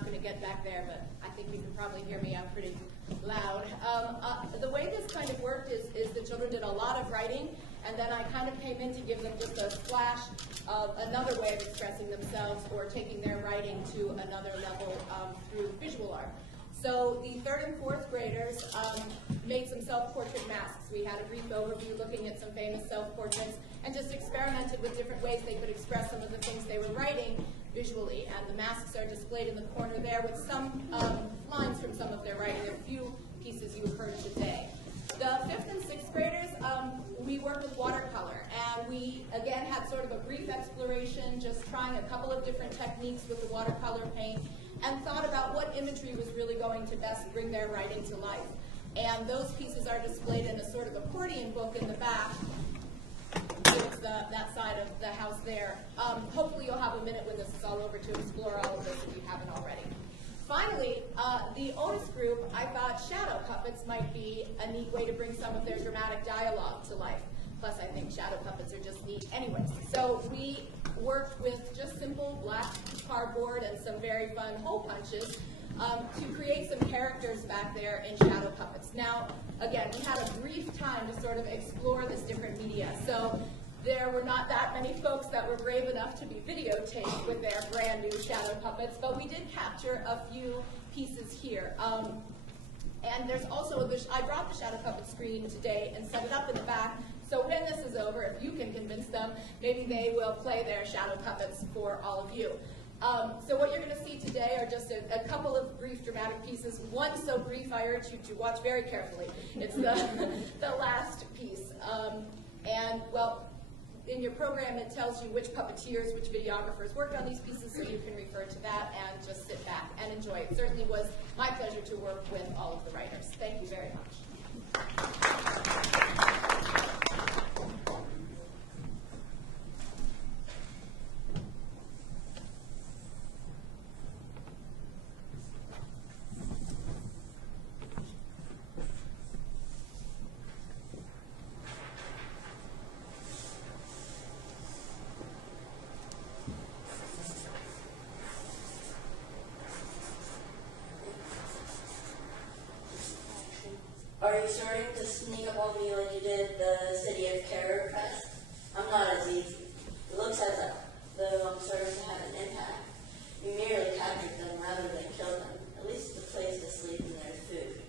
not going to get back there, but I think you can probably hear me. I'm pretty loud. The way this kind of worked is the children did a lot of writing, and then I kind of came in to give them just a flash of another way of expressing themselves or taking their writing to another level through visual art. So the 3rd and 4th graders made some self-portrait masks. We had a brief overview looking at some famous self-portraits and just experimented with different ways they could express some of the things they were writing visually. And the masks are displayed in the corner there with some lines from some of their writing, a few pieces you've heard today. The 5th and 6th graders, we worked with watercolor, and we, again, had sort of a brief exploration, just trying a couple of different techniques with the watercolor paint, and thought about what imagery was really going to best bring their writing to life. And those pieces are displayed in a sort of accordion book in the back. It's that side of the house there. Hopefully you'll have a minute when this is all over to explore all of this if you haven't already. Finally, the Otis group, I thought shadow puppets might be a neat way to bring some of their dramatic dialogue to life. Plus, I think shadow puppets are just neat anyways. So we worked with just simple black cardboard and some very fun hole punches to create some characters back there in shadow puppets. Now, again, we had a brief time to sort of explore this different media. So there were not that many folks that were brave enough to be videotaped with their brand new shadow puppets, but we did capture a few pieces here. And there's also, I brought the shadow puppet screen today and set it up in the back, so when this is over, if you can convince them, maybe they will play their shadow puppets for all of you. So what you're going to see today are just a couple of brief dramatic pieces. One so brief I urge you to watch very carefully. It's the last piece. And, well, in your program it tells you which puppeteers, which videographers worked on these pieces, so you can refer to that and just sit back and enjoy it. It certainly was my pleasure to work with all of the writers. Thank you very much. Are you starting to sneak up on me like you did the City of Terror press? I'm not as easy. It looks as though I'm starting to have an impact. You merely captured them rather than killed them. At least it's a place to sleep and there's food.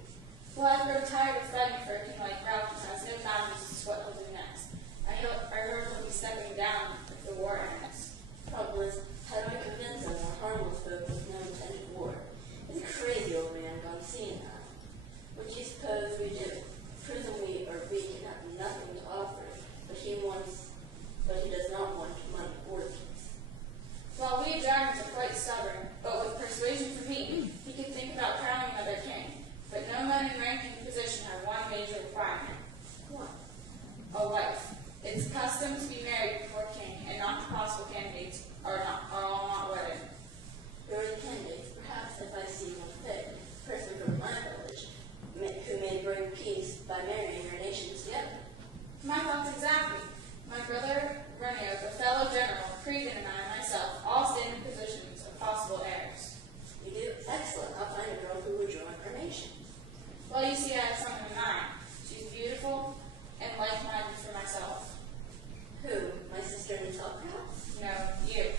Well, I've grown tired of fighting for a king like Ralph, and has no boundaries to what he'll do next. I heard he'll be stepping down if the war ends. Problem is, how do I convince them we're harmless folk with no intended war? He's a crazy old man gone seeing that. What do you suppose we do? Prison we are weak and have nothing to offer, but he does not want money or peace. Well, we dragons are quite stubborn, but with persuasion from me, he can think about crowning another king. But no men in rank and position have one major requirement. What? A wife. It's custom to be married before king, and not the possible candidates are all not wedded. Who are the candidates? Perhaps if I see one fit, a person from my village, who may bring peace by marrying our nations together. My thoughts exactly. My brother, Romeo, the fellow general, Cregan, and I, myself, all stand in positions of possible heirs. You do? Excellent. I'll find a girl who will join our nation. Well, you see, I have someone in mind. She's beautiful and like-minded for myself. Who? My sister Natal, perhaps? No, you.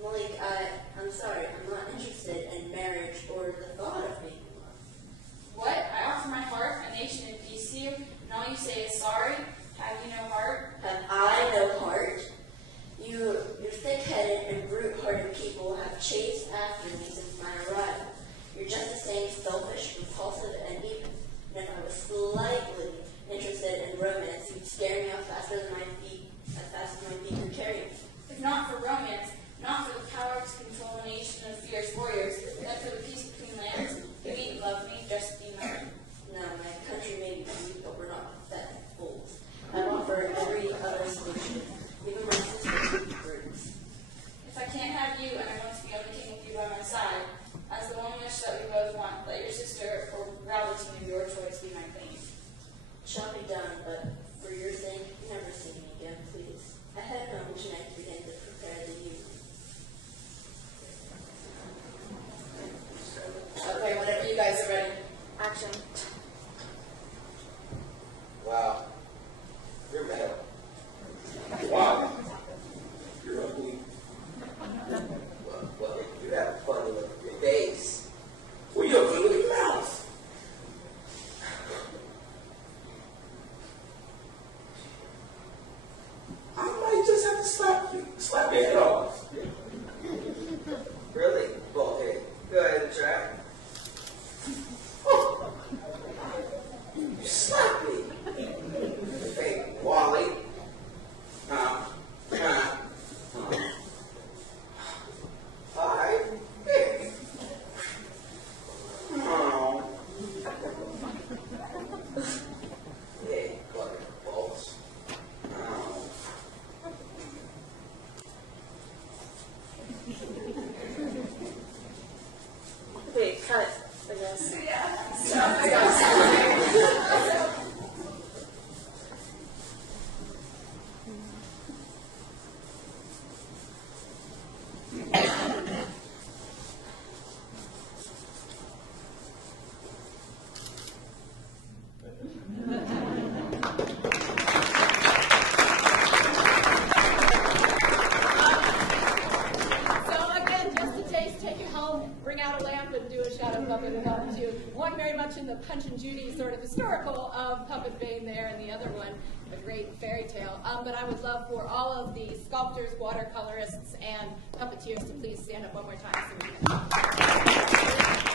Malik, I'm sorry. I'm not interested in marriage or the thought of making love. What? I offer my heart, a nation in peace to you, and all you say is sorry? Have you no heart? Have I no heart? Your thick-headed and brute-hearted people have chased after me since my arrival. You're just the same selfish, repulsive, and even. And if I was slightly interested in romance, you'd scare me off faster than my feet, as fast as my feet could carry me. If not for romance, not for the power to control a nation of fierce warriors, but for the peace between lands, you needn't love me, just be mine. No, my country may be weak, but we're not pathetic fools. I offer every other solution, even my sister's brutes. If I can't have you, and I want to be only king with you by my side, as the one wish that we both want, let your sister, or rather to me, your choice, be my queen. It shall be done, but for your sake, never see me again, please. I head home tonight to begin to prepare the evening. in the Punch and Judy sort of historical puppet vein there, and the other one, a great fairy tale. But I would love for all of the sculptors, watercolorists, and puppeteers to please stand up one more time so we can.